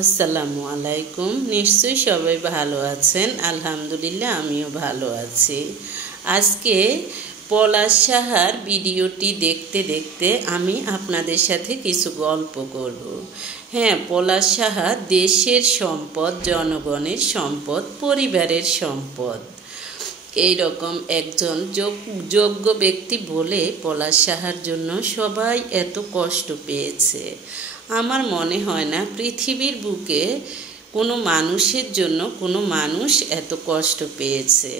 আসসালামু আলাইকুম। নিশ্চয়ই সবাই ভালো আছেন। আলহামদুলিল্লাহ আমিও ভালো আছি। আজকে পলাশ সাহার ভিডিওটি দেখতে দেখতে আমি আপনাদের সাথে কিছু গল্প করব। হ্যাঁ, পলাশ সাহা দেশের সম্পদ, জনগণের সম্পদ, পরিবারের সম্পদ। এই রকম একজন যোগ্য ব্যক্তি বলে পলাশ সাহার জন্য সবাই এত কষ্ট পেয়েছে। আমার মনে হয় না পৃথিবীর বুকে কোনো মানুষের জন্য কোনো মানুষ এত কষ্ট পেয়েছে।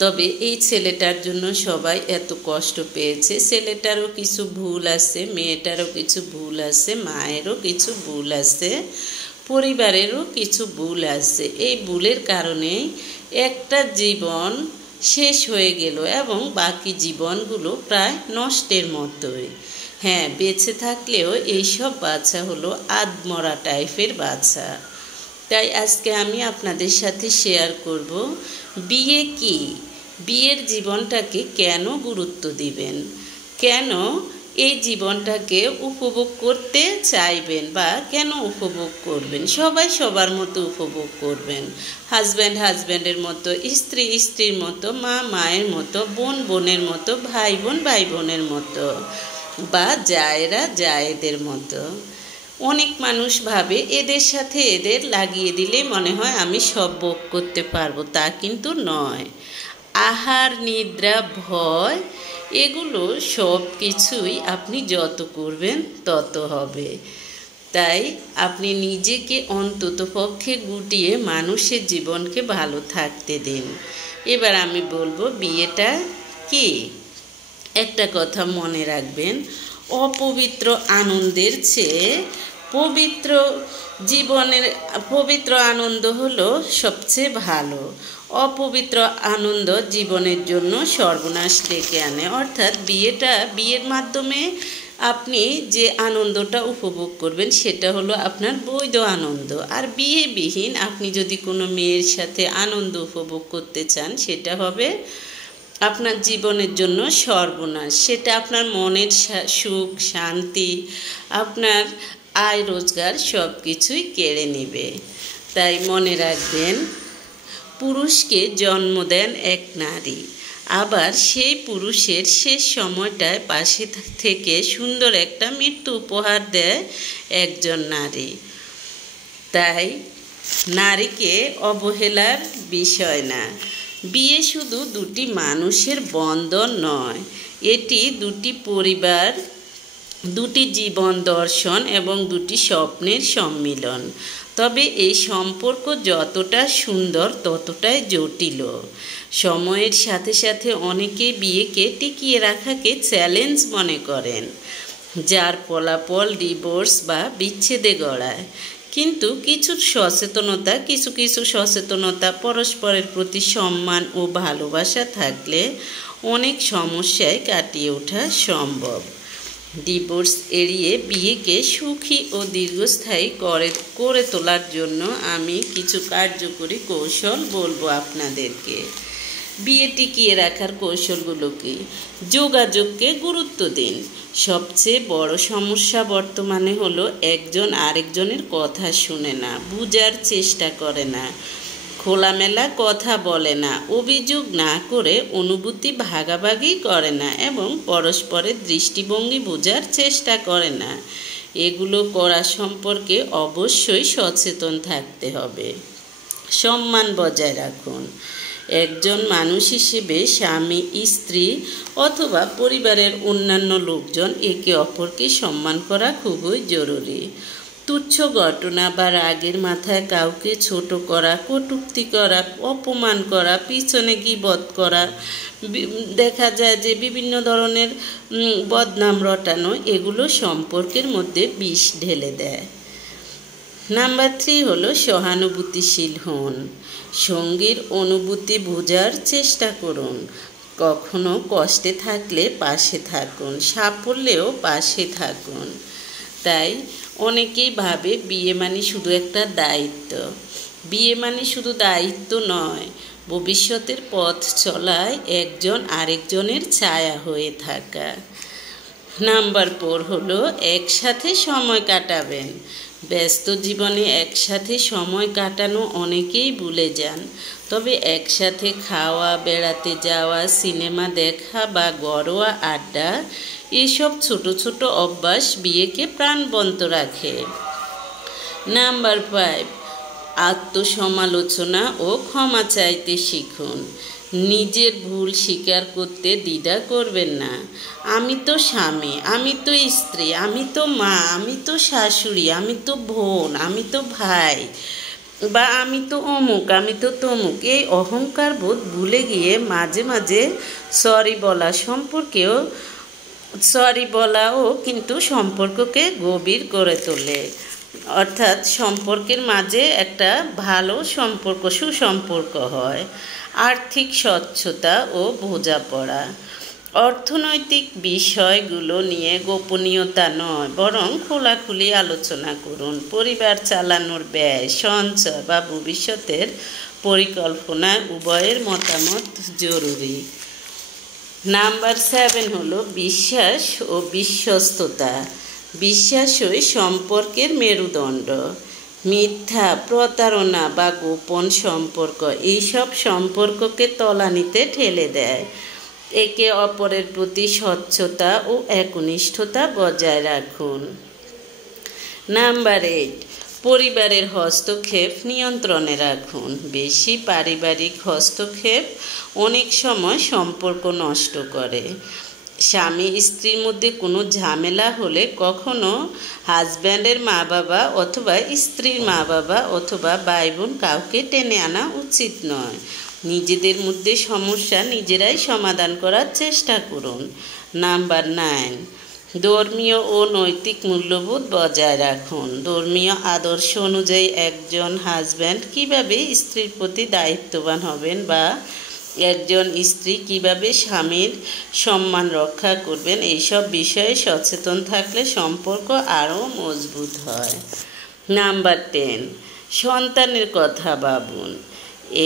তবে এই ছেলেটার জন্য সবাই এত কষ্ট পেয়েছে। ছেলেটারও কিছু ভুল আছে, মেয়েটারও কিছু ভুল আছে, মায়েরও কিছু ভুল আছে, পরিবারেরও কিছু ভুল আছে। এই ভুলের কারণেই একটা জীবন শেষ হয়ে গেল এবং বাকি জীবনগুলো প্রায় নষ্টের মতোই। হ্যাঁ, বেঁচে থাকলেও এইসব বাচ্চা হলো আধমরা টাইপের বাচ্চা। তাই আজকে আমি আপনাদের সাথে শেয়ার করব বিয়ে কি, বিয়ের জীবনটাকে কেন গুরুত্ব দিবেন, কেন এই জীবনটাকে উপভোগ করতে চাইবেন বা কেন উপভোগ করবেন। সবাই সবার মতো উপভোগ করবেন। হাজব্যান্ডের মতো, স্ত্রী স্ত্রীর মতো, মা মায়ের মতো, বোন বোনের মতো, ভাই বোনের মতো, বা জায়েরা জায়েদের মতো। অনেক মানুষ ভাবে এদের সাথে এদের লাগিয়ে দিলে মনে হয় আমি সব ভোগ করতে পারবো। তা কিন্তু নয়। আহার, নিদ্রা, ভয়, এগুলো সব কিছুই আপনি যত করবেন তত হবে। তাই আপনি নিজেকে অন্তত পক্ষে গুটিয়ে মানুষের জীবনকে ভালো থাকতে দিন। এবার আমি বলবো বিয়েটা কি। একটা কথা মনে রাখবেন, অপবিত্র আনন্দের চেয়ে পবিত্র পবিত্র আনন্দ হলো সবচেয়ে ভালো। অপবিত্র আনন্দ জীবনের জন্য সর্বনাশ ডেকে আনে। অর্থাৎ বিয়ের মাধ্যমে আপনি যে আনন্দটা উপভোগ করবেন সেটা হলো আপনার বৈধ আনন্দ। আর বিয়েবিহীন আপনি যদি কোনো মেয়ের সাথে আনন্দ উপভোগ করতে চান সেটা হবে আপনার জীবনের জন্য সর্বনাশ। সেটা আপনার মনের সুখ, শান্তি, আপনার আয় রোজগার সব কিছুই কেড়ে নেবে। তাই মনে রাখবেন, পুরুষকে জন্ম দেন এক নারী, আবার সেই পুরুষের শেষ সময়টায় পাশে থেকে সুন্দর একটা মৃত্যু উপহার দেয় একজন নারী। তাই নারীকে অবহেলার বিষয় না। বিয়ে শুধু দুটি মানুষের বন্ধন নয়, এটি দুটি পরিবার, দুটি জীবন দর্শন এবং দুটি স্বপ্নের সম্মিলন। তবে এই সম্পর্ক যতটা সুন্দর ততটাই জটিল। সময়ের সাথে সাথে অনেকে বিয়েকে টিকিয়ে রাখাকে চ্যালেঞ্জ মনে করেন, যার ফলাফল ডিভোর্স বা বিচ্ছেদে গড়ায়। কিন্তু কিছু সচেতনতা, পরস্পরের প্রতি সম্মান ও ভালোবাসা থাকলে অনেক সমস্যায় কাটিয়ে ওঠা সম্ভব। ডিভোর্স এড়িয়ে বিয়েকে সুখী ও দীর্ঘস্থায়ী করে তোলার জন্য আমি কিছু কার্যকরী কৌশল বলবো আপনাদেরকে। বিয়ে টিকিয়ে রাখার কৌশলগুলো কি? যোগাযোগকে গুরুত্ব দিন। সবচেয়ে বড় সমস্যা বর্তমানে হলো একজন আরেকজনের কথা শুনে না, বুঝার চেষ্টা করে না, খোলামেলা কথা বলে না, অভিযোগ না করে অনুভূতি ভাগাভাগি করে না এবং পরস্পরের দৃষ্টিভঙ্গি বোঝার চেষ্টা করে না। এগুলো করা সম্পর্কে অবশ্যই সচেতন থাকতে হবে। সম্মান বজায় রাখুন। একজন মানুষ হিসেবে স্বামী, স্ত্রী অথবা পরিবারের অন্যান্য লোকজন একে অপরকে সম্মান করা খুবই জরুরি। তুচ্ছ ঘটনা বা রাগের মাথায় কাউকে ছোট করা, কটূক্তি করা, অপমান করা, পিছনে গীবত করা, দেখা যায় যে বিভিন্ন ধরনের বদনাম রটানো, এগুলো সম্পর্কের মধ্যে বিষ ঢেলে দেয়। নাম্বার 3 হলো সহানুভূতিশীল হন। সঙ্গীর অনুভূতি বোঝার চেষ্টা করুন। কখনো কষ্টে থাকলে পাশে থাকুন, সাফল্যেও পাশে থাকুন। তাই অনেকেই ভাবে বিয়ে মানে শুধু একটা দায়িত্ব। বিয়ে মানে শুধু দায়িত্ব নয়, ভবিষ্যতের পথ চলায় একজন আরেকজনের ছায়া হয়ে থাকা। নাম্বার 4 হলো একসাথে সময় কাটাবেন। ব্যস্ত জীবনে একসাথে সময় কাটানো অনেকেই ভুলে যান, তবে একসাথে খাওয়া, বেড়াতে যাওয়া, সিনেমা দেখা বা ঘরোয়া আড্ডা, এসব ছোট ছোট অভ্যাস বিয়েকে প্রাণবন্ত রাখে। নাম্বার 5, আত্মসমালোচনা ও ক্ষমা চাইতে শিখুন। নিজের ভুল স্বীকার করতে দ্বিধা করবেন না। আমি তো স্বামী, আমি তো স্ত্রী, আমি তো মা, আমি তো শাশুড়ি, আমি তো বোন, আমি তো ভাই, বা আমি তো অমুক, আমি তো তমুক, এই অহংকার বোধ ভুলে গিয়ে মাঝে মাঝে সরি বলাও কিন্তু সম্পর্ককে গভীর করে তোলে। অর্থাৎ সম্পর্কের মাঝে একটা ভালো সম্পর্ক, সুসম্পর্ক হয়। আর্থিক স্বচ্ছতা ও বোঝাপড়া। অর্থনৈতিক বিষয়গুলো নিয়ে গোপনীয়তা নয়, বরং খোলাখুলি আলোচনা করুন। পরিবার চালানোর ব্যয়, সঞ্চয় বা ভবিষ্যতের পরিকল্পনায় উভয়ের মতামত জরুরি। নাম্বার 7 হলো বিশ্বাস ও বিশ্বস্ততা। বিশ্বাসই সম্পর্কের মেরুদণ্ড। মিথ্যা, প্রতারণা বা গোপন সম্পর্ক এইসব সম্পর্ককে তলানিতে ঠেলে দেয়। একে অপরের প্রতি স্বচ্ছতা ও একনিষ্ঠতা বজায় রাখুন। নাম্বার 8, পরিবারের হস্তক্ষেপ নিয়ন্ত্রণে রাখুন। বেশি পারিবারিক হস্তক্ষেপ অনেক সময় সম্পর্ক নষ্ট করে। স্বামী স্ত্রীর মধ্যে কোনো ঝামেলা হলে কখনো হাজব্যান্ডের মা বাবা অথবা স্ত্রীর মা বাবা অথবা ভাই বোন কাউকে টেনে আনা উচিত নয়। নিজেদের মধ্যে সমস্যা নিজেরাই সমাধান করার চেষ্টা করুন। নাম্বার 9, ধর্মীয় ও নৈতিক মূল্যবোধ বজায় রাখুন। ধর্মীয় আদর্শ অনুযায়ী একজন হাজব্যান্ড কিভাবে স্ত্রীর প্রতি দায়িত্ববান হবেন বা একজন স্ত্রী কিভাবে স্বামীর সম্মান রক্ষা করবেন, এইসব বিষয়ে সচেতন থাকলে সম্পর্ক আরও মজবুত হয়। নাম্বার 10, সন্তানের কথা ভাবুন।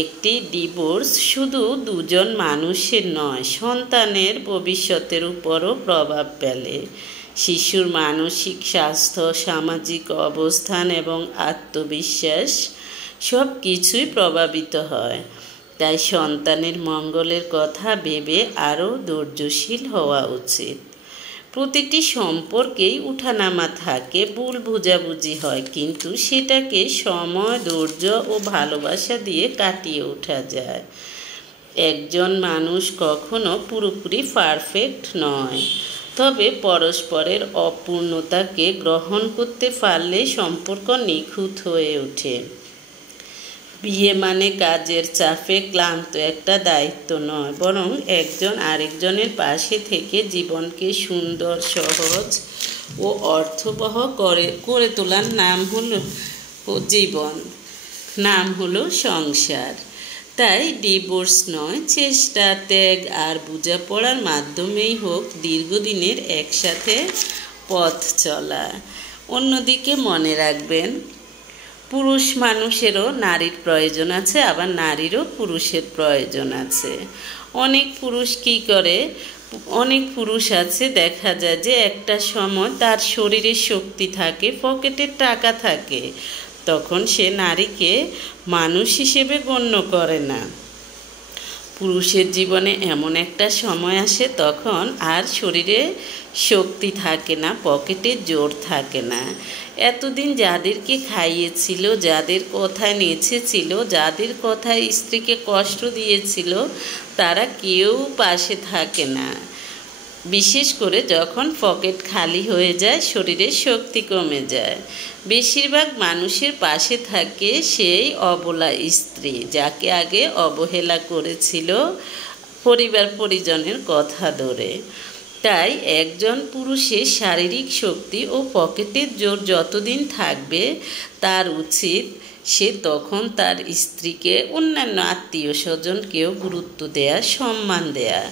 একটি ডিভোর্স শুধু দুজন মানুষের নয়, সন্তানের ভবিষ্যতের উপরও প্রভাব ফেলে। শিশুর মানসিক স্বাস্থ্য, সামাজিক অবস্থান এবং আত্মবিশ্বাস সব কিছুই প্রভাবিত হয়। তাই সন্তানের মঙ্গলের কথা ভেবে আরও ধৈর্যশীল হওয়া উচিত। প্রতিটি সম্পর্কেই উঠানামা থাকে, ভুল বোঝাবুঝি হয়, কিন্তু সেটাকে সময়, ধৈর্য ও ভালোবাসা দিয়ে কাটিয়ে ওঠা যায়। একজন মানুষ কখনো পুরোপুরি পারফেক্ট নয়, তবে পরস্পরের অপূর্ণতাকে গ্রহণ করতে পারলে সম্পর্ক নিখুঁত হয়ে ওঠে। বিয়ে মানে কাজের চাপে ক্লান্ত একটা দায়িত্ব নয়, বরং একজন আরেকজনের পাশে থেকে জীবনকে সুন্দর, সহজ ও অর্থবহ করে তোলার নাম হলো জীবন, নাম হলো সংসার। তাই ডিভোর্স নয়, চেষ্টা, ত্যাগ আর বোঝাপড়ার মাধ্যমেই হোক দীর্ঘদিনের একসাথে পথ চলা। অন্যদিকে মনে রাখবেন, পুরুষ মানুষেরও নারীর প্রয়োজন আছে, আবার নারীরও পুরুষের প্রয়োজন আছে। অনেক পুরুষ কী করে, অনেক পুরুষ আছে দেখা যায় যে একটা সময় তার শরীরে শক্তি থাকে, পকেটে টাকা থাকে, তখন সে নারীকে মানুষ হিসেবে গণ্য করে না। পুরুষের জীবনে এমন একটা সময় আসে তখন আর শরীরে শক্তি থাকে না, পকেটে জোর থাকে না। এতদিন যাদেরকে খাইয়েছিল, যাদের কথায় নেচেছিল, যাদের কথায় স্ত্রীকে কষ্ট দিয়েছিল, তারা কেউ পাশে থাকে না। বিশেষ করে যখন পকেট খালি হয়ে যায়, শরীরের শক্তি কমে যায়। বেশিরভাগ মানুষের পাশে থাকে সেই অবলা স্ত্রী, যাকে আগে অবহেলা করেছিল পরিবার পরিজনের কথা ধরে। তাই একজন পুরুষের শারীরিক শক্তি ও পকেটের জোর যতদিন থাকবে, তার উচিত সে তখন তার স্ত্রীকে, অন্যান্য আত্মীয় স্বজনকেও গুরুত্ব দেয়া, সম্মান দেয়া।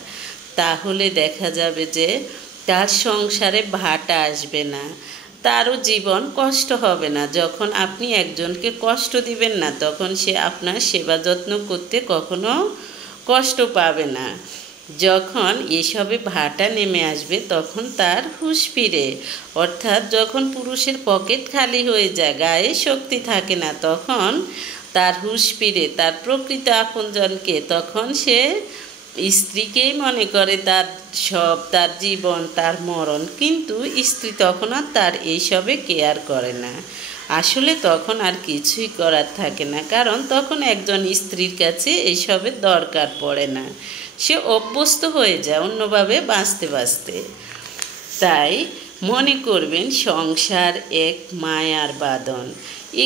তাহলে দেখা যাবে যে তার সংসারে ভাটা আসবে না, তারও জীবন কষ্ট হবে না। যখন আপনি একজনকে কষ্ট দিবেন না, তখন সে আপনার সেবা যত্ন করতে কখনো কষ্ট পাবে না। যখন এসবে ভাটা নেমে আসবে তখন তার হুঁশ ফিরে, অর্থাৎ যখন পুরুষের পকেট খালি হয়ে যায়, গায়ে শক্তি থাকে না, তখন তার হুঁশ ফিরে তার প্রকৃত আপনজনকে, তখন সে স্ত্রীকেই মনে করে তার সব, তার জীবন, তার মরণ। কিন্তু স্ত্রী তখন আর তার এইসবে কেয়ার করে না। আসলে তখন আর কিছুই করার থাকে না, কারণ তখন একজন স্ত্রীর কাছে এইসবের দরকার পড়ে না, সে অভ্যস্ত হয়ে যায় অন্যভাবে বাঁচতে বাঁচতে। তাই মনে করবেন সংসার এক মায়ার বাঁধন।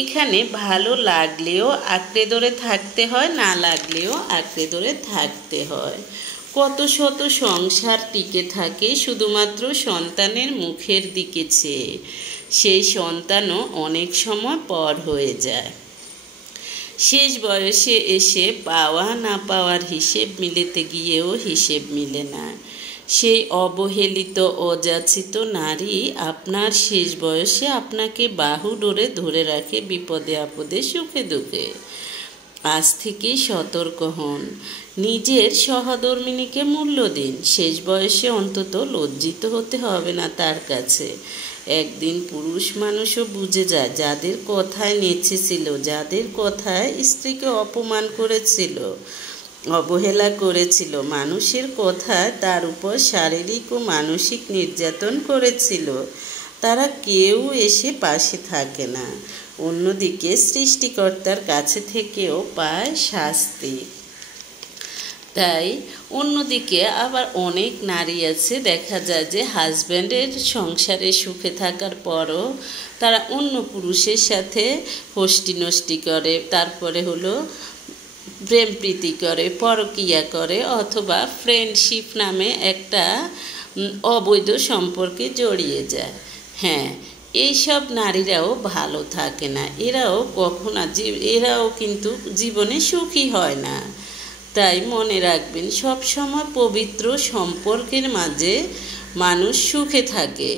এখানে ভালো লাগলেও আঁকড়ে ধরে থাকতে হয়, না লাগলেও আঁকড়ে ধরে থাকতে হয়। কত শত সংসার টিকে থাকে শুধুমাত্র সন্তানের মুখের দিকে চেয়ে। সেই সন্তানও অনেক সময় পর হয়ে যায়। শেষ বয়সে এসে পাওয়া না পাওয়ার হিসেব মিলাতে গিয়েও হিসেব মিলে না। সেই অবহেলিত অযাচিত নারী আপনার শেষ বয়সে আপনাকে বাহু ডোরে ধরে রাখে বিপদে আপদে সুখে দুঃখে। আজ থেকেই সতর্ক হন, নিজের সহধর্মিণীকে মূল্য দিন। শেষ বয়সে অন্তত লজ্জিত হতে হবে না তার কাছে। একদিন পুরুষ মানুষও বুঝে যায়, যাদের কথায় নেচেছিল, যাদের কথায় স্ত্রীকে অপমান করেছিল, অবহেলা করেছিল, মানুষের কথায় তার উপর শারীরিক ও মানসিক নির্যাতন করেছিল, তারা কেউ এসে পাশে থাকে না। অন্যদিকে সৃষ্টিকর্তার কাছে থেকেও পায় শাস্তি। তাই অন্যদিকে আবার অনেক নারী আছে, দেখা যায় যে হাজব্যান্ডের সংসারে সুখে থাকার পরও তারা অন্য পুরুষের সাথে হোস্টি নষ্টি করে, তারপরে হলো প্রেম প্রীতি করে, পরকীয়া করে, অথবা ফ্রেন্ডশিপ নামে একটা অবৈধ সম্পর্কে জড়িয়ে যায়। হ্যাঁ, এইসব নারীরাও ভালো থাকে না, এরাও কিন্তু জীবনে সুখী হয় না। তাই মনে রাখবেন, সবসময় পবিত্র সম্পর্কের মাঝে মানুষ সুখে থাকে।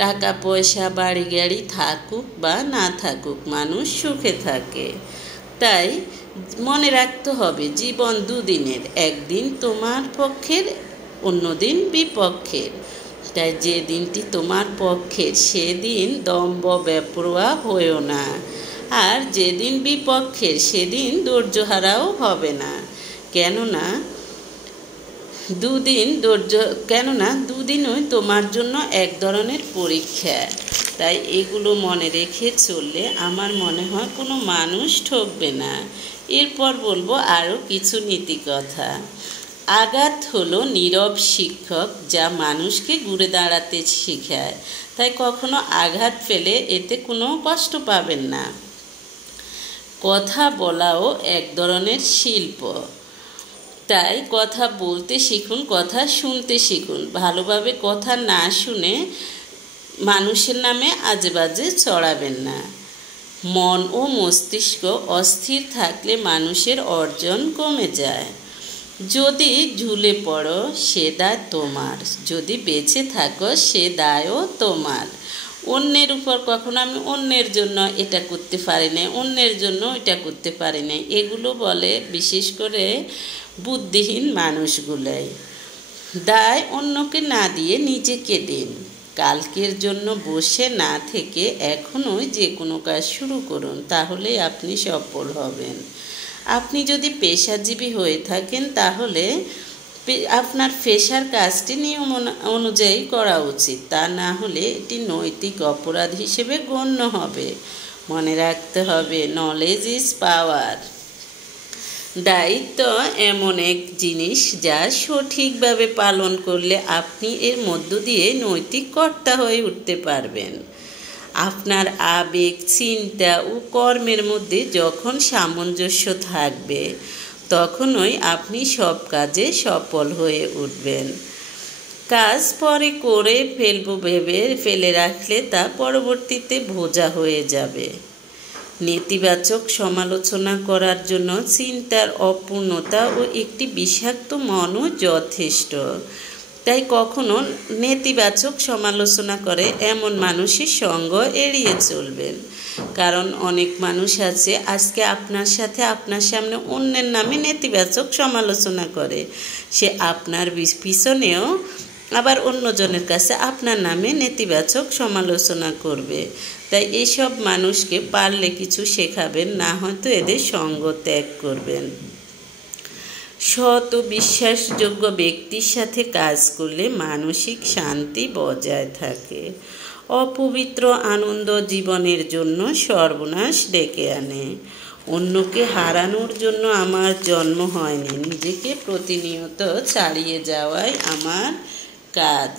টাকা পয়সা বাড়ি গাড়ি থাকুক বা না থাকুক, মানুষ সুখে থাকে। তাই মনে রাখতে হবে, জীবন দুদিনের, একদিন তোমার পক্ষের, অন্যদিন বিপক্ষের। তাই যে দিনটি তোমার পক্ষের সেদিন দম্ভ বেপরোয়া হয়েও না, আর যেদিন বিপক্ষের সেদিন ধৈর্যহারাও হবে না। কেননা দুদিনই তোমার জন্য এক ধরনের পরীক্ষা। তাই এগুলো মনে রেখে চললে আমার মনে হয় কোনো মানুষ ঠকবে না। এরপর বলবো আরও কিছু নীতি কথা। আঘাত হলো নীরব শিক্ষক, যা মানুষকে ঘুরে দাঁড়াতে শেখায়। তাই কখনো আঘাত পেলে এতে কোনো কষ্ট পাবেন না। কথা বলাও এক ধরনের শিল্প। তাই কথা বলতে শিখুন, কথা শুনতে শিখুন। ভালোভাবে কথা না শুনে মানুষের নামে আজে বাজে চড়াবেন না। মন ও মস্তিষ্ক অস্থির থাকলে মানুষের অর্জন কমে যায়। যদি ঝুলে পড়ো সে দায় তোমার, যদি বেঁচে থাকো সে দায়ও তোমার। অন্যের উপর কখনো আমি অন্যের জন্য এটা করতে পারি না, অন্যের জন্য এটা করতে পারি না, এগুলো বলে বিশেষ করে বুদ্ধিহীন মানুষগুলাই। দায় অন্যকে না দিয়ে নিজেকে দিন। কালকের জন্য বসে না থেকে এখনই যে কোনো কাজ শুরু করুন, তাহলেই আপনি সফল হবেন। আপনি যদি পেশাজীবী হয়ে থাকেন তাহলে আপনার পেশার কাজটি নিয়ম অনুযায়ী করা উচিত, তা না হলে এটি নৈতিক অপরাধ হিসেবে গণ্য হবে। মনে রাখতে হবে, নলেজ ইজ পাওয়ার। দায়িত্ব এমন এক জিনিস যা সঠিকভাবে পালন করলে আপনি এর মধ্য দিয়ে নৈতিক কর্তা হয়ে উঠতে পারবেন। আপনার আবেগ, চিন্তা ও কর্মের মধ্যে যখন সামঞ্জস্য থাকবে, তখনই আপনি সব কাজে সফল হয়ে উঠবেন। কাজ পরে করে ফেলবো ভেবে ফেলে রাখলে তা পরবর্তীতে বোঝা হয়ে যাবে। নেতিবাচক সমালোচনা করার জন্য চিন্তার অপূর্ণতা ও একটি বিষাক্ত মনও যথেষ্ট। তাই কখনো নেতিবাচক সমালোচনা করে এমন মানুষের সঙ্গ এড়িয়ে চলবেন। কারণ অনেক মানুষ আছে আজকে আপনার সাথে আপনার সামনে অন্যের নামে নেতিবাচক সমালোচনা করে, সে আপনার পিছনেও আবার অন্যজনের কাছে আপনার নামে নেতিবাচক সমালোচনা করবে। তাই এইসব মানুষকে পারলে কিছু শেখাবেন, না হয়তো এদের সঙ্গ ত্যাগ করবেন। সৎ ও বিশ্বাসযোগ্য ব্যক্তির সাথে কাজ করলে মানসিক শান্তি বজায় থাকে। অপবিত্র আনন্দ জীবনের জন্য সর্বনাশ ডেকে আনে। অন্যকে হারানোর জন্য আমার জন্ম হয়নি, নিজেকে প্রতিনিয়ত ছাড়িয়ে যাওয়াই আমার কাজ।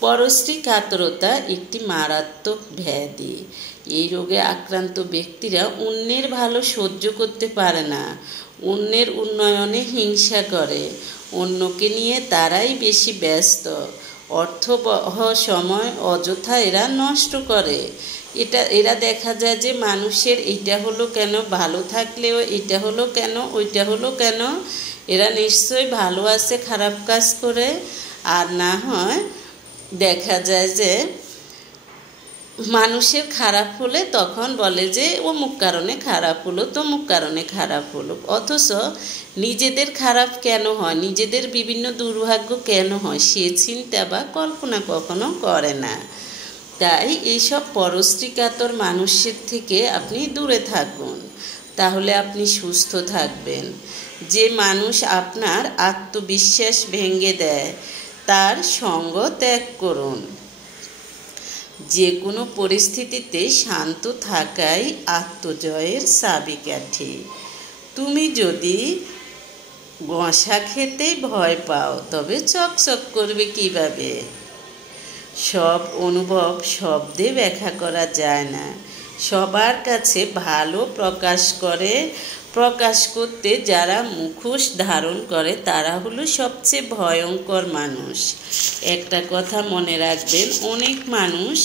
পরশ্রী কাতরতা একটি মারাত্মক ব্যাধি। এই রোগে আক্রান্ত ব্যক্তিরা অন্যের ভালো সহ্য করতে পারে না, অন্যের উন্নয়নে হিংসা করে, অন্যকে নিয়ে তারাই বেশি ব্যস্ত, অর্থবহ সময় অযথা এরা নষ্ট করে। এরা দেখা যায় যে মানুষের এইটা হলো কেন, ভালো থাকলেও এটা হলো কেন, ওইটা হলো কেন, এরা নিশ্চয়ই ভালো আছে খারাপ কাজ করে। আর না হয় দেখা যায় যে মানুষের খারাপ হলে তখন বলে যে অমুক কারণে খারাপ হলো, তমুক কারণে খারাপ হলো। অথচ নিজেদের খারাপ কেন হয়, নিজেদের বিভিন্ন দুর্ভাগ্য কেন হয়, সে চিন্তা বা কল্পনা কখনো করে না। তাই এইসব পরশ্রীকাতর মানুষের থেকে আপনি দূরে থাকুন, তাহলে আপনি সুস্থ থাকবেন। যে মানুষ আপনার আত্মবিশ্বাস ভেঙে দেয় তার সঙ্গ ত্যাগ করুন। যে কোনো পরিস্থিতিতে শান্ত থাকাই আত্মজয়ের চাবিকাঠি। তুমি যদি মশা খেতে ভয় পাও তবে চকচক করবে কিভাবে? সব অনুভব শব্দে ব্যাখ্যা করা যায় না। সবার কাছে ভালো প্রকাশ করতে যারা মুখোশ ধারণ করে তারা হলো সবচেয়ে ভয়ঙ্কর মানুষ। একটা কথা মনে রাখবেন, অনেক মানুষ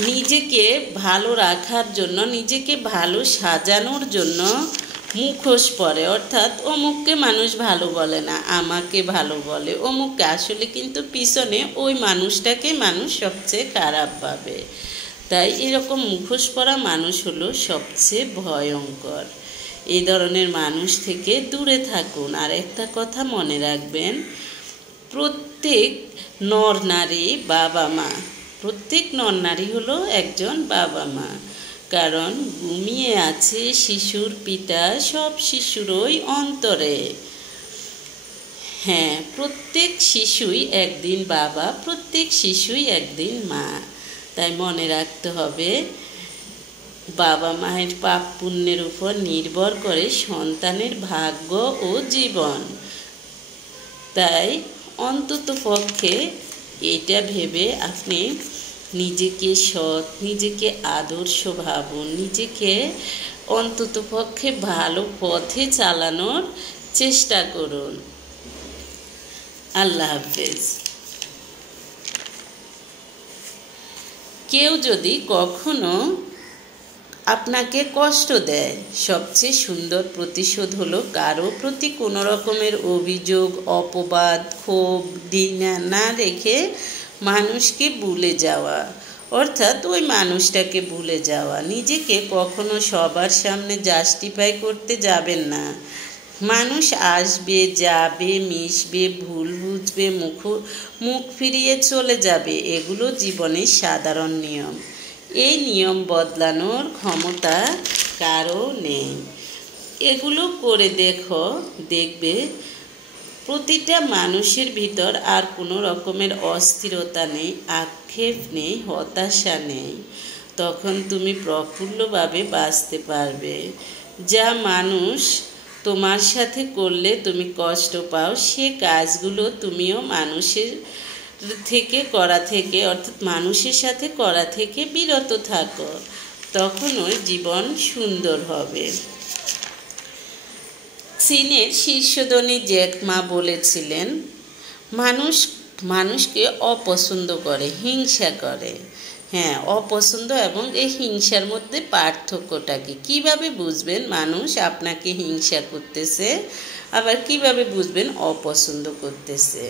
নিজেকে ভালো রাখার জন্য, নিজেকে ভালো সাজানোর জন্য মুখোশ পরে। অর্থাৎ অমুককে মানুষ ভালো বলে না, আমাকে ভালো বলে অমুককে, আসলে কিন্তু পিছনে ওই মানুষটাকে মানুষ সবচেয়ে খারাপ ভাবে। তাই এরকম মুখোশ পরা মানুষ হলো সবচেয়ে ভয়ঙ্কর। এই ধরনের মানুষ থেকে দূরে থাকুন। আর একটা কথা মনে রাখবেন, প্রত্যেক নর নারী বাবা মা, প্রত্যেক নর নারী হলো একজন বাবা মা। কারণ ঘুমিয়ে আছে শিশুর পিতা সব শিশুরই অন্তরে। হ্যাঁ, প্রত্যেক শিশুই একদিন বাবা, প্রত্যেক শিশুই একদিন মা। তাই মনে রাখতে হবে, বাবা মায়ের পাপ পুণ্যের উপর নির্ভর করে সন্তানের ভাগ্য ও জীবন। তাই অন্তত পক্ষে এটা ভেবে আপনি নিজেকে সৎ, নিজেকে আদর্শ ভাবুন, নিজেকে অন্তত পক্ষে ভালো পথে চালানোর চেষ্টা করুন। আল্লাহ হাফেজ। কেউ যদি কখনো আপনাকে কষ্ট দেয়, সবচেয়ে সুন্দর প্রতিশোধ হলো কারো প্রতি কোনো রকমের অভিযোগ, অপবাদ, ক্ষোভ, ঘৃণা না রেখে মানুষকে ভুলে যাওয়া। অর্থাৎ ওই মানুষটাকে ভুলে যাওয়া। নিজেকে কখনো সবার সামনে জাস্টিফাই করতে যাবেন না। মানুষ আসবে, যাবে, মিশবে, ভুল বুঝবে, মুখ ফিরিয়ে চলে যাবে, এগুলো জীবনের সাধারণ নিয়ম। এই নিয়ম বদলানোর ক্ষমতা কারো নেই। এগুলো করে দেখবে প্রতিটা মানুষের ভিতর আর কোনো রকমের অস্থিরতা নেই, আক্ষেপ নেই, হতাশা নেই। তখন তুমি প্রফুল্লভাবে বাঁচতে পারবে। যা মানুষ তোমার সাথে করলে তুমি কষ্ট পাও, সে কাজগুলো তুমিও মানুষের অর্থাৎ মানুষের সাথে করা থেকে বিরত থাকো, তখনই জীবন সুন্দর হবে। চীনের শীর্ষধনী জ্যাক মা বলেছিলেন, মানুষকে অপছন্দ করে, হিংসা করে। হ্যাঁ, অপছন্দ এবং এই হিংসার মধ্যে পার্থক্যটা কি? কীভাবে বুঝবেন মানুষ আপনাকে হিংসা করতেছে, আবার কিভাবে বুঝবেন অপছন্দ করতেছে?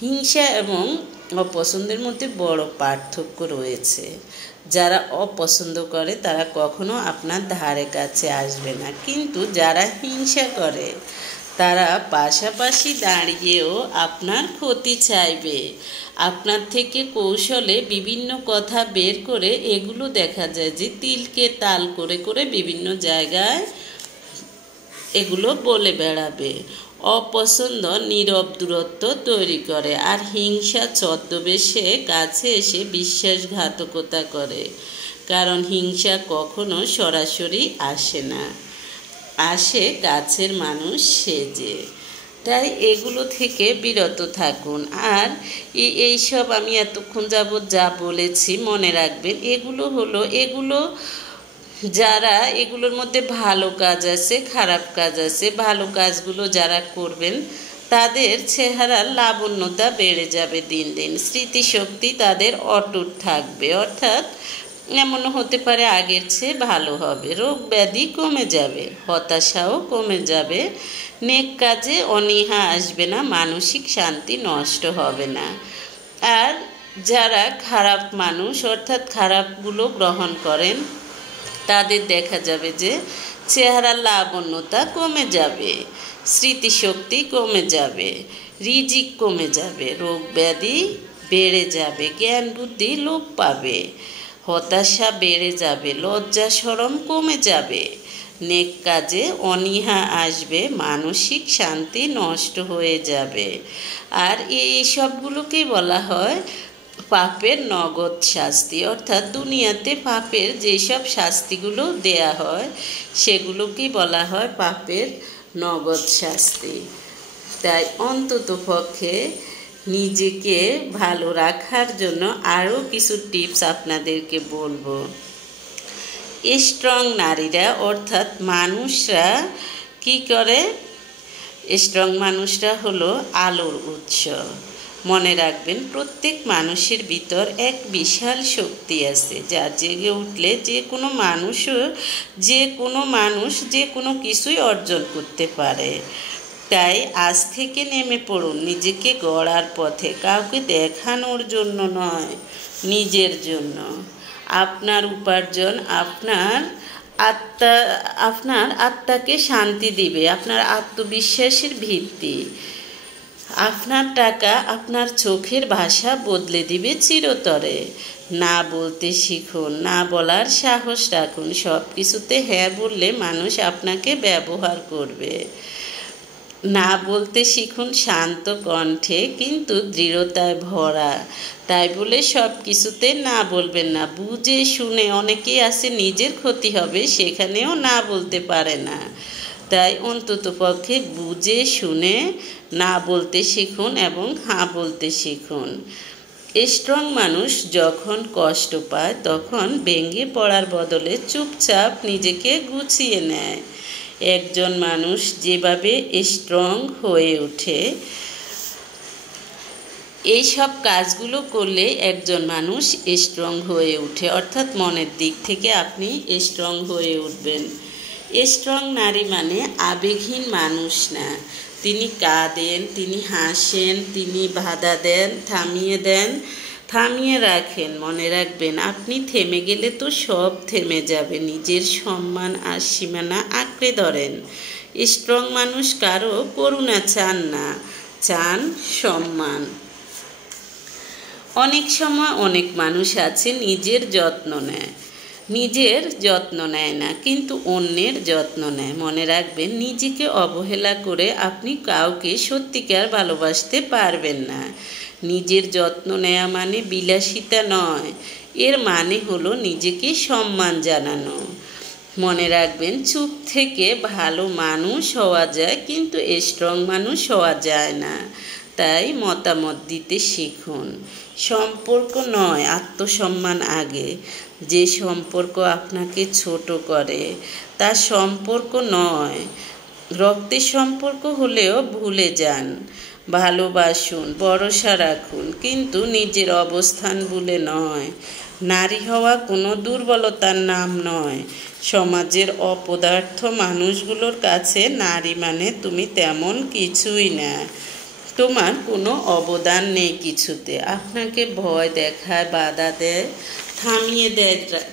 হিংসা এবং অপছন্দের মধ্যে বড় পার্থক্য রয়েছে। যারা অপছন্দ করে তারা কখনো আপনার ধারে কাছে আসবে না, কিন্তু যারা হিংসা করে তারা পাশাপাশি দাঁড়িয়েও আপনার ক্ষতি চাইবে। আপনার থেকে কৌশলে বিভিন্ন কথা বের করে এগুলো দেখা যায় যে তিলকে তাল করে করে বিভিন্ন জায়গায় এগুলো বলে বেড়াবে। অপছন্দ নীরব দূরত্ব তৈরি করে, আর হিংসা ছদ্মবেশে কাছে এসে বিশ্বাসঘাতকতা করে। কারণ হিংসা কখনো সরাসরি আসে না, আসে কাছের মানুষ সেজে। তাই এগুলো থেকে বিরত থাকুন। আর এইসব আমি এতক্ষণ যাবৎ যা বলেছি মনে রাখবেন, এগুলো যারা এগুলোর মধ্যে ভালো কাজ আছে, খারাপ কাজ আছে। ভালো কাজগুলো যারা করবেন তাদের চেহারার লাবণ্যতা বেড়ে যাবে দিন দিন, স্মৃতিশক্তি তাদের অটুট থাকবে, অর্থাৎ এমনও হতে পারে আগের চেয়ে ভালো হবে। রোগ ব্যাধি কমে যাবে, হতাশাও কমে যাবে, নেক কাজে অনীহা আসবে না, মানসিক শান্তি নষ্ট হবে না। আর যারা খারাপ মানুষ অর্থাৎ খারাপগুলো গ্রহণ করেন তাদের দেখা যাবে যে চেহারার লাবণ্যতা কমে যাবে, স্মৃতিশক্তি কমে যাবে, রিজিক কমে যাবে, রোগ ব্যাধি বেড়ে যাবে, জ্ঞান বুদ্ধি লোপ পাবে, হতাশা বেড়ে যাবে, লজ্জা শরম কমে যাবে, নেক কাজে অনীহা আসবে, মানসিক শান্তি নষ্ট হয়ে যাবে। আর এই সবগুলোকেই বলা হয় পাপের নগদ শাস্তি। অর্থাৎ দুনিয়াতে পাপের যেসব শাস্তিগুলো দেয়া হয় সেগুলোকেই বলা হয় পাপের নগদ শাস্তি। তাই অন্তত পক্ষে নিজেকে ভালো রাখার জন্য আরও কিছু টিপস আপনাদেরকে বলবো। স্ট্রং নারীরা অর্থাৎ মানুষরা কি করে? স্ট্রং মানুষরা হলো আলোর উৎস। মনে রাখবেন, প্রত্যেক মানুষের ভিতর এক বিশাল শক্তি আছে, যা জেগে উঠলে যে কোনো মানুষ যে কোনো কিছুই অর্জন করতে পারে। তাই আজ থেকে নেমে পড়ুন নিজেকে গড়ার পথে, কাউকে দেখানোর জন্য নয়, নিজের জন্য। আপনার উপার্জন আপনার আত্মাকে শান্তি দিবে, আপনার আত্মবিশ্বাসের ভিত্তি। আপনার টাকা আপনার চোখের ভাষা বদলে দিবে চিরতরে। না বলতে শিখুন, না বলার সাহস রাখুন। সব কিছুতে হ্যাঁ বললে মানুষ আপনাকে ব্যবহার করবে। না বলতে শিখুন শান্ত কণ্ঠে কিন্তু দৃঢ়তায় ভরা। তাই বলে সব কিছুতে না বলবেন না। বুঝে শুনে, অনেকেই আছে নিজের ক্ষতি হবে সেখানেও না বলতে পারে না। তাই অন্তত পক্ষে বুঝে শুনে না বলতে শিখুন এবং হ্যাঁ বলতে শিখুন। স্ট্রং মানুষ যখন কষ্ট পায় তখন ভেঙে পড়ার বদলে চুপচাপ নিজেকে গুছিয়ে নেয়। একজন মানুষ যেভাবে স্ট্রং হয়ে ওঠে, এইসব কাজগুলো করলে একজন মানুষ স্ট্রং হয়ে ওঠে, অর্থাৎ মনের দিক থেকে আপনি স্ট্রং হয়ে উঠবেন। স্ট্রং নারী মানে আবেগহীন মানুষ না। তিনি কাঁদেন, তিনি হাসেন, তিনি বাধা দেন, থামিয়ে রাখেন। মনে রাখবেন, আপনি থেমে গেলে তো সব থেমে যাবে। নিজের সম্মান আর সীমানা আঁকড়ে ধরেন। স্ট্রং মানুষ কারো করুণা চান না, চান সম্মান। অনেক সময় অনেক মানুষ আছে নিজের যত্ন নেয় না, কিন্তু অন্যের যত্ন নেয়। মনে রাখবেন, নিজেকে অবহেলা করে আপনি কাউকে সত্যিকার ভালোবাসতে পারবেন না। নিজের যত্ন নেওয়া মানে বিলাসিতা নয়, এর মানে হলো নিজেকে সম্মান জানানো। মনে রাখবেন, চুপ থেকে ভালো মানুষ হওয়া যায়, কিন্তু স্ট্রং মানুষ হওয়া যায় না। তাই মতামত দিতে শিখুন। সম্পর্ক নয়, আত্মসম্মান আগে। যে সম্পর্ক আপনাকে ছোট করে তা সম্পর্ক নয়। রক্তের সম্পর্ক হলেও ভুলে যান। ভালোবাসুন, ভরসা রাখুন, কিন্তু নিজের অবস্থান ভুলে নয়। নারী হওয়া কোনো দুর্বলতার নাম নয়। সমাজের অপদার্থ মানুষগুলোর কাছে নারী মানে তুমি তেমন কিছুই না। তোমার কোনো অবদান নেই কিছুতে। আপনাকে ভয় দেখায়, বাধা দেয়,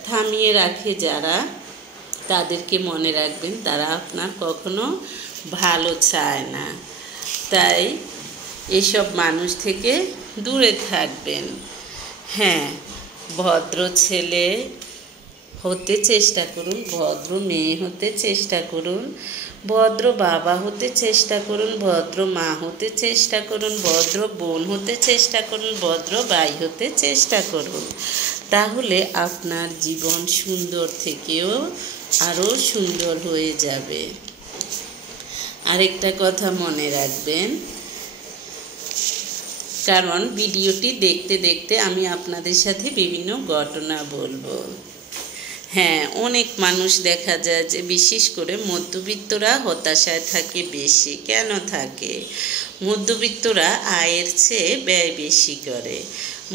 থামিয়ে রাখে যারা, তাদেরকে মনে রাখবেন তারা আপনার কখনো ভালো চায় না। তাই এসব মানুষ থেকে দূরে থাকবেন। হ্যাঁ, ভদ্র ছেলে হতে চেষ্টা করুন, ভদ্র মেয়ে হতে চেষ্টা করুন, ভদ্র বাবা হতে চেষ্টা করুন, ভদ্র মা হতে চেষ্টা করুন, ভদ্র বোন হতে চেষ্টা করুন, ভদ্র ভাই হতে চেষ্টা করুন। তাহলে আপনার জীবন সুন্দর থেকেও আরও সুন্দর হয়ে যাবে। আরেকটা কথা মনে রাখবেন, কারণ ভিডিওটি দেখতে দেখতে আমি আপনাদের সাথে বিভিন্ন ঘটনা বলবো। হ্যাঁ, অনেক মানুষ দেখা যায় যে বিশেষ করে মধ্যবিত্তরা হতাশায় থাকে বেশি। কেন থাকে? মধ্যবিত্তরা আয়ের চেয়ে ব্যয় বেশি করে।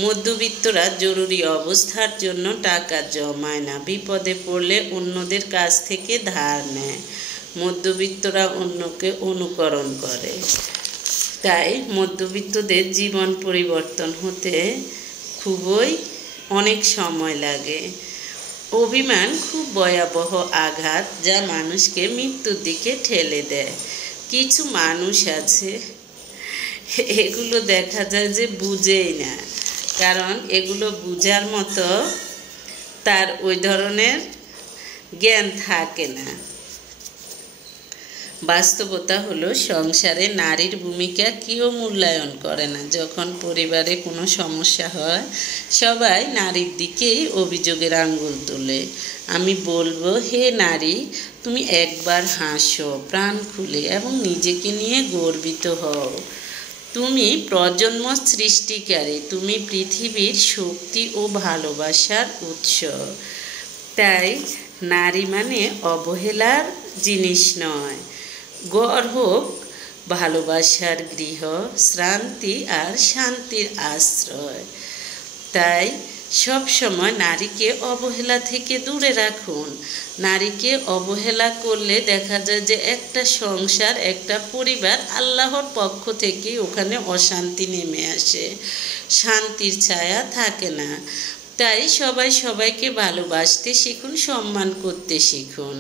মধ্যবিত্তরা জরুরি অবস্থার জন্য টাকা জমায় না, বিপদে পড়লে অন্যদের কাছ থেকে ধার নেয়। মধ্যবিত্তরা অন্যকে অনুকরণ করে। তাই মধ্যবিত্তদের জীবন পরিবর্তন হতে খুবই অনেক সময় লাগে। অভিমান খুব ভয়াবহ আঘাত, যা মানুষকে মৃত্যুর দিকে ঠেলে দেয়। কিছু মানুষ আছে, এগুলো দেখা যায় যে বুঝেই না, কারণ এগুলো বুঝার মতো তার ওই ধরনের জ্ঞান থাকে না। বাস্তবতা হলো, সংসারে নারীর ভূমিকা কেউ মূল্যায়ন করে না। যখন পরিবারে কোনো সমস্যা হয়, সবাই নারীর দিকেই অভিযোগের আঙ্গুল তোলে। আমি বলবো, হে নারী, তুমি একবার হাসো প্রাণ খুলে এবং নিজেকে নিয়ে গর্বিত হও। তুমি প্রজন্ম সৃষ্টিকারী, তুমি পৃথিবীর শক্তি ও ভালোবাসার উৎস। তাই নারী মানে অবহেলার জিনিস নয়। ঘর হোক ভালোবাসার গৃহ, শ্রান্তি আর শান্তির আশ্রয়। তাই সব সময় নারীকে অবহেলা থেকে দূরে রাখুন। নারীকে অবহেলা করলে দেখা যায় যে একটা সংসার, একটা পরিবার, আল্লাহর পক্ষ থেকে ওখানে অশান্তি নেমে আসে, শান্তির ছায়া থাকে না। তাই সবাই সবাইকে ভালোবাসতে শিখুন, সম্মান করতে শিখুন।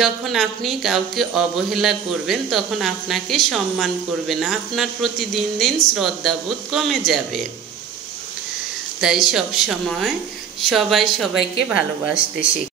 যখন আপনি কাউকে অবহেলা করবেন, তখন আপনাকে সম্মান করবে না, আপনার প্রতি দিন দিন শ্রদ্ধাবোধ কমে যাবে। তাই সব সময় সবাই সবাইকে ভালোবাসতে শিখুন।